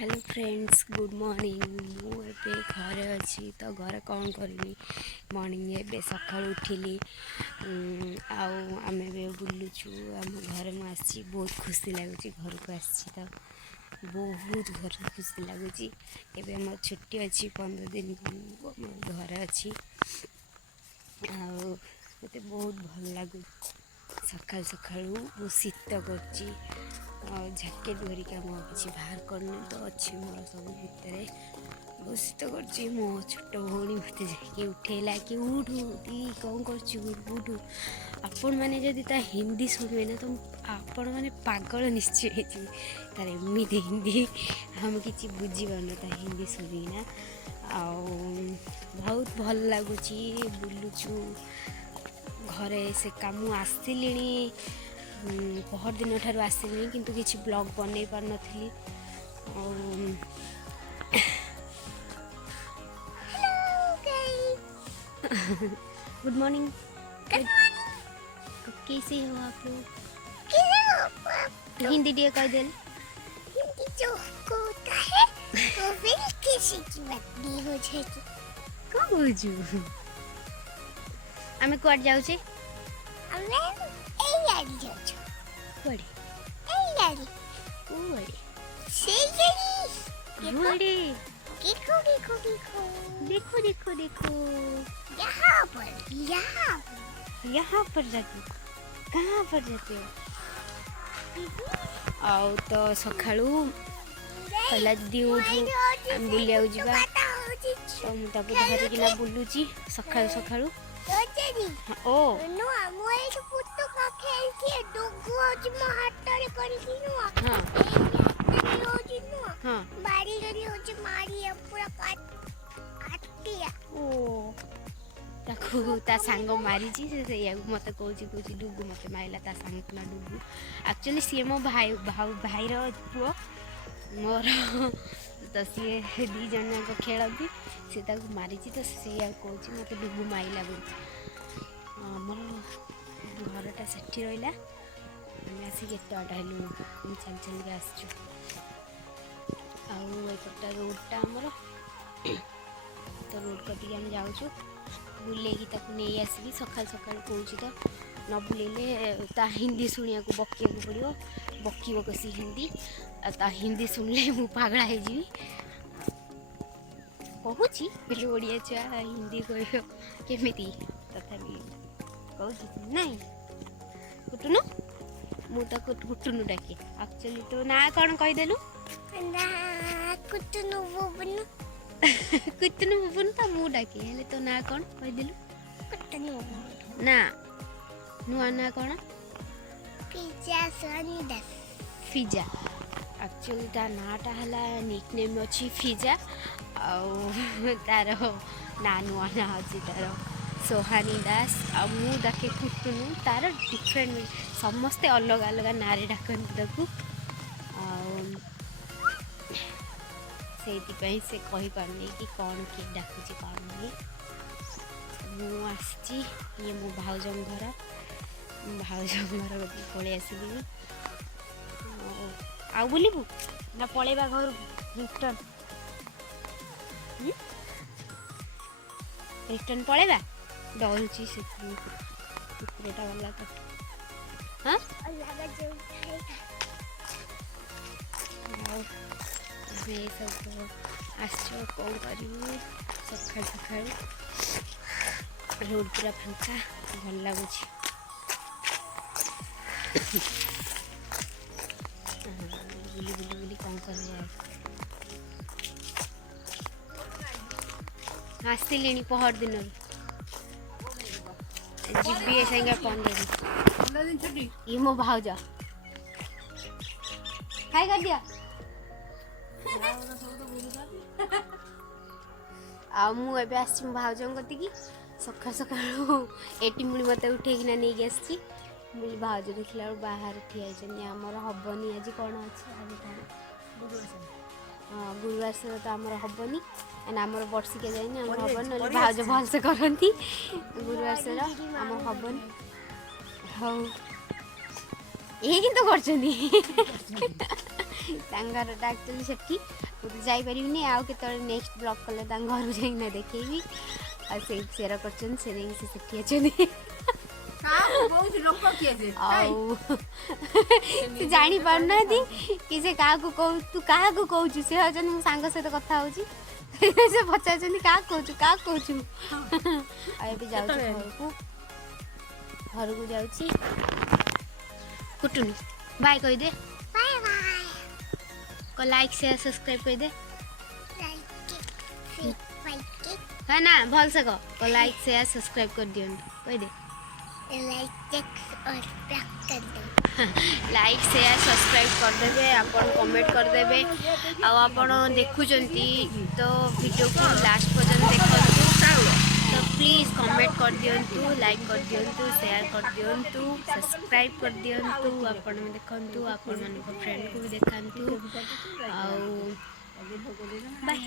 Hello friends good morning मुझे घरे अच्छी तो घरे कौन करी मॉर्निंग ए सका उठिली आम बुलुचु आम घर मुझे बहुत खुशी लगुच घर को आसी तो बहुत घर खुशी लगुच एम छुट्टी अच्छी 15 दिन घर अच्छी मत बहुत भल लगु सका सका बहुत शीत कर जैकेट धरिका मो कि बाहर करनी तो अच्छी मोर सब भितर बहुत शीत कर मो छोट भौणी मत जाकि उठेला कि उठू दी कौन करूँ आपण मैंने जदि हिंदी शुणे ना तो आपण मैंने पागल निश्चय तार एमती हिंदी हम कि बुझीपार ता हिंदी शुणिना बहुत भल लगुच बुलुचु घरे से काम आसिली पहर दिन ठार आसली किंतु किसी ब्लॉग बन पार नी गुड मॉर्निंग कैसे हो आप लोग हिंदी दिए कह दे जो होता है वो फिर किसी की बात नहीं हो जाएगी कौन बुझू आम कौन जाऊे हमें ए यारी जाओ बड़े ए यारी बड़े से यारी बड़े देखो देखो देखो देखो देखो देखो यहाँ पर जाते कहाँ पर जाते हो आओ तो सकाळू पहला दी उठू आम बुलिया जावा तो मुझे धरिकिना बुलुची सकाळू सकाळू ओ नो मोए तो पुत्तो का खेल के डोगो आज महाटरे करकी नो हां ए रोज नो हां बारी गरी होची मारी पूरा काटिया ओ ताकू ता सांग मारी से मत कहूँ डुगु मत माइला ता सांग ना डुगु एक्चुअली सी मो भाई भाई पुओ मोर तो सी दी जन जाक खेलती सी मारी तो सी कहूँ मत डुगु माइला बोली आमर घरटा से रहा आम आसिक हेलु चल चल के आसचु आउटा रोडटा आमर तो रोड कटिक आम जाऊँ बुले नहीं आसिकी सका सका कहूँ तो न बुलेले ता हिंदी शुणा को बकिया को पड़ो बकब कसी हिंदी ता हिंदी शुणिले मु पागला हो कहूँ पहले ओडिया छुआ हिंदी कह केमी तथापि कहूँ ना कुटुनु मुझे कुटुनु डाके एक्चुअली तो ना कौन कहीदेलु कुटुनु बुबनु कुटुनु बुबनु तो मु डाके हेले तो ना कौन कहीदेलु कुटुनु ना नुआ ना कौन पिज्जा सनीदास फिजा एक्चुअली ता नाटा हला निकनेम अच्छी फिजा तार ना नुआ ना अच्छी तार सोहानी दास मु डाके कुटुनु तार डिफरेंट समस्ते अलग अलग ना डाकती से कही पारनी कि कौन किए डाकुची कौन नहीं मुझी ये मो भाउज घर पलि आसली आ बुलू ना पलैबा घर रिटर्न रिटर्न पलैबा डरुची से कुकुरटा गला तो हाँ सब आस कौन कर सका सका रोड पूरा फांका भल लगुच बुली बुली बुली कौन कर आसली पहर दिन जीबी संगे 15 दिन ये मो भाउज खाई कर दिया मुझे आस भाउज कति सका सका एटी मुड़ी मत उठेकिना नहीं आसी भाउज देखला बाहर ठिया आमर हबनी आज कौन अच्छे गुरुवार से तो आमर हबनी आमर वर्षिका जाए आम हबन ना भाउज भलसे करती गुरुवार से आम हबन हाँ ये कि घरटा एक्चुअली सेठी मुझे जापरिनी आउ के नेक्स्ट ब्लॉग कले घर जाइना देखी आ सेयर कर जानी पारना कि से क्या कह तू क्या कहूँ सी हजन मो सांग सहित कथा हो से पचार क्या कहूँ क्या कहूँ घर को जाऊँ कुटुनी बाय कह दे बाय बाय को लाइक शेयर सब्सक्राइब कर दे लाइक है ना भल से कह को लाइक शेयर सब्सक्राइब कर दियो कह दे और ब्लॉक कर दो लाइक शेयर सब्सक्राइब करदे आपन कमेंट करदे आपन देखुचंती तो वीडियो को लास्ट पर्यंत देखो तो प्लीज कमेंट कर दियंतु लाइक कर दियंतु शेयर कर दियंतु सब्सक्राइब कर दियंतु आपन में देखंतु आपन मन को फ्रेंड को भी देखंतु बाय।